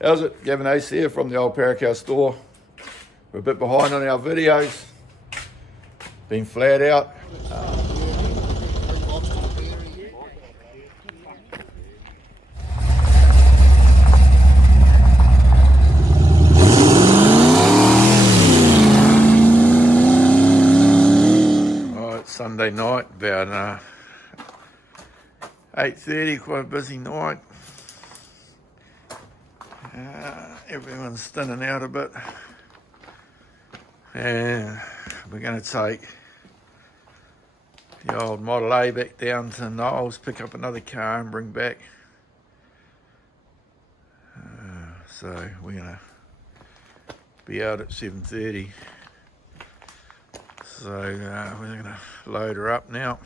How's it? Gavin Ace here from the old Parakao store. We're a bit behind on our videos. Been flat out. It's Sunday night, about 8:30, quite a busy night. Everyone's thinning out a bit. And we're going to take the old Model A back down to Knowles, pick up another car and bring back. So we're going to be out at 7:30. So we're going to load her up now.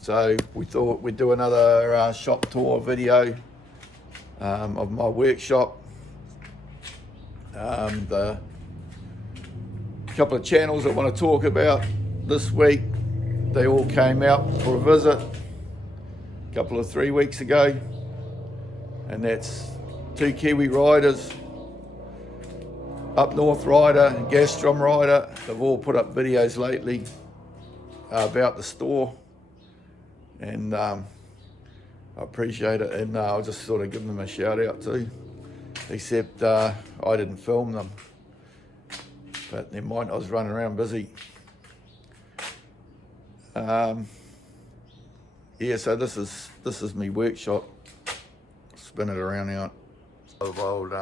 So we thought we'd do another shop tour video of my workshop. The couple of channels I want to talk about this week, they all came out for a visit a couple of 3 weeks ago, and that's two Kiwi riders, Up North Rider and Gastrom Rider. They've all put up videos lately about the store, and I appreciate it, and I'll just sort of give them a shout out too, except I didn't film them, but never mind, I was running around busy. Yeah, so this is my workshop. Spin it around out. A lot of old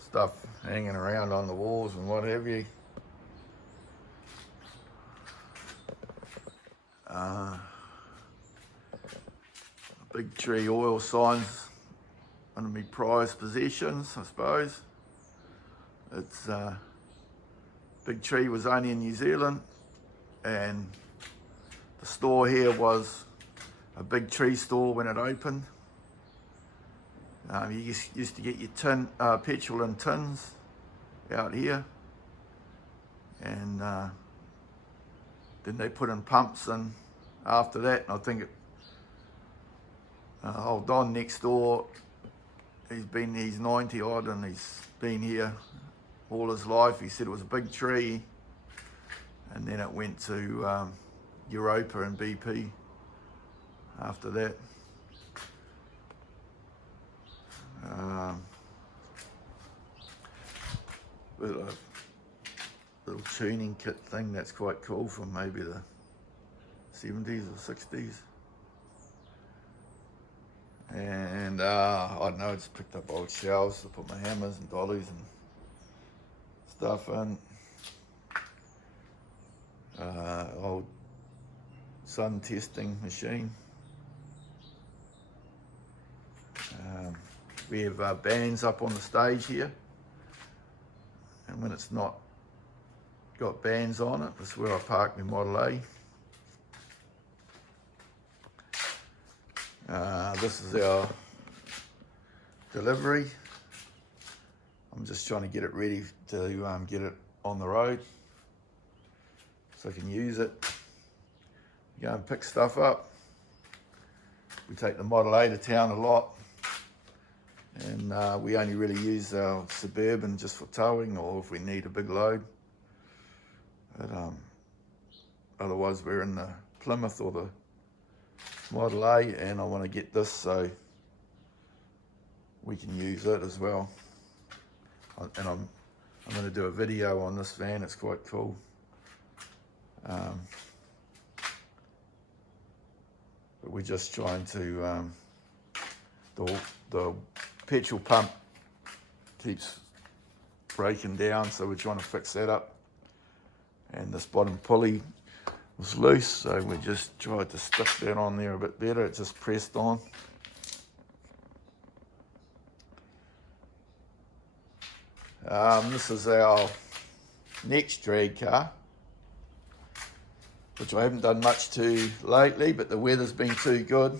stuff hanging around on the walls and what have you. Big tree oil signs, one of my prized possessions, I suppose. It's Big Tree was only in New Zealand, and the store here was a Big Tree store when it opened. You used to get your petrol in tins out here, and then they put in pumps in after that, and I think old Don next door, he's 90 odd, and he's been here all his life. He said it was a Big Tree, and then it went to Europa and BP after that. Little tuning kit thing that's quite cool from maybe the 70s or 60s. And I don't know, I just picked up old shelves to put my hammers and dollies and stuff in. Old sun testing machine. We have bands up on the stage here, and when it's not got bands on it, that's where I park my Model A. This is our delivery. I'm just trying to get it ready to get it on the road so I can use it. Go and pick stuff up. We take the Model A to town a lot, and we only really use our Suburban just for towing or if we need a big load. But otherwise we're in the Plymouth or the Model A, and I want to get this so we can use it as well. And I'm going to do a video on this van. It's quite cool. But we're just trying to the petrol pump keeps breaking down, so we're trying to fix that up. And this bottom pulley was loose, so we just tried to stick that on there a bit better. It just pressed on. This is our next drag car, which I haven't done much to lately, but the weather's been too good.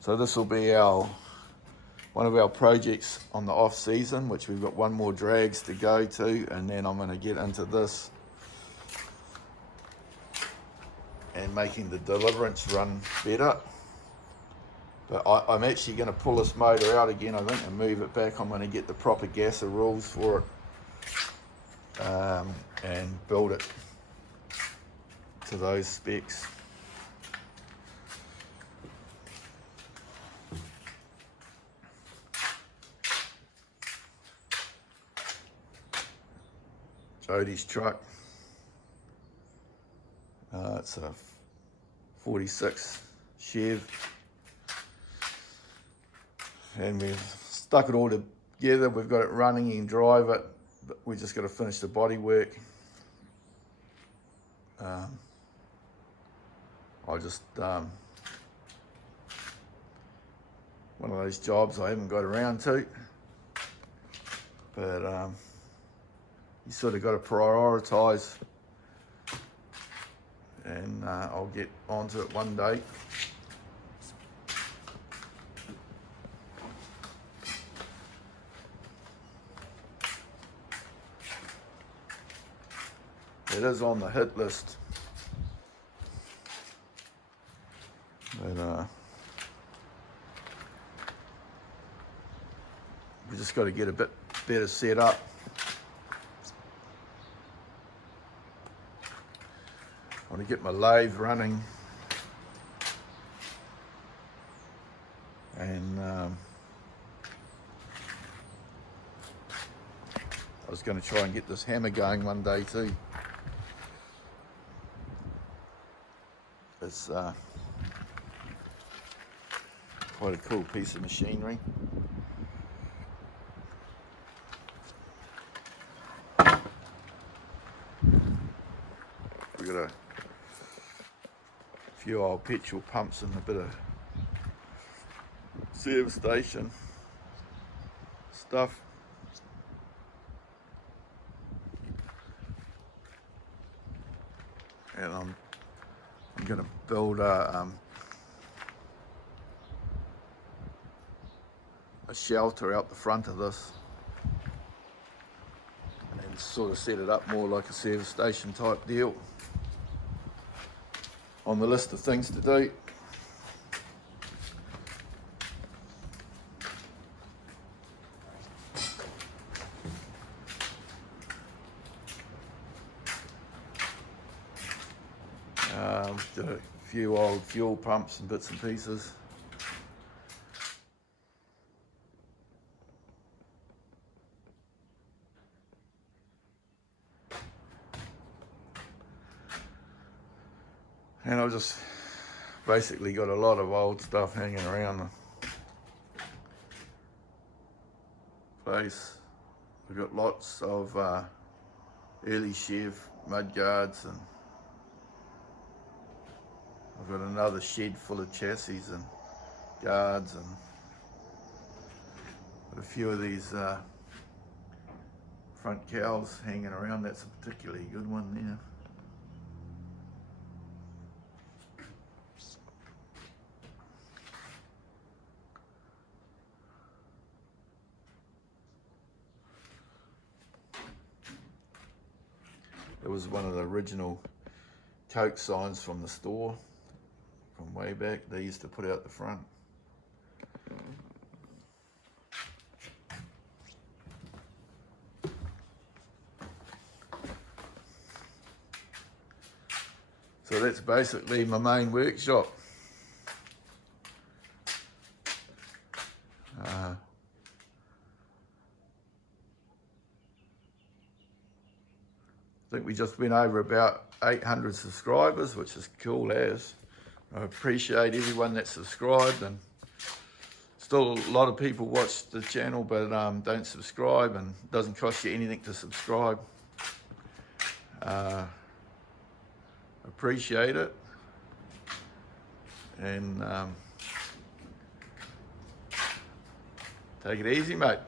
So this will be one of our projects on the off season, which we've got one more drags to go to, and then I'm going to get into this and making the deliverance run better. But I'm actually going to pull this motor out again, I think, and move it back. I'm going to get the proper gasser rules for it and build it to those specs. Jody's truck. It's a 46 Chev, and we've stuck it all together. We've got it running and drive it, but we just got to finish the body work. I just one of those jobs I haven't got around to, but you sort of got to prioritise, and I'll get onto it one day. It is on the hit list, but we just got to get a bit better set up. I want to get my lathe running, and I was going to try and get this hammer going one day too. It's quite a cool piece of machinery. We've got a few old petrol pumps and a bit of service station stuff. And I'm going to build a shelter out the front of this and sort of set it up more like a service station type deal. On the list of things to do. Got a few old fuel pumps and bits and pieces. And I've just basically got a lot of old stuff hanging around the place. We've got lots of early Chev mud guards, and I've got another shed full of chassis and guards, and got a few of these front cowls hanging around. That's a particularly good one there. It was one of the original Coke signs from the store from way back. They used to put out the front. So that's basically my main workshop. I think we just went over about 800 subscribers, which is cool as. I appreciate everyone that's subscribed, and still a lot of people watch the channel but don't subscribe, and it doesn't cost you anything to subscribe. Appreciate it, and take it easy, mate.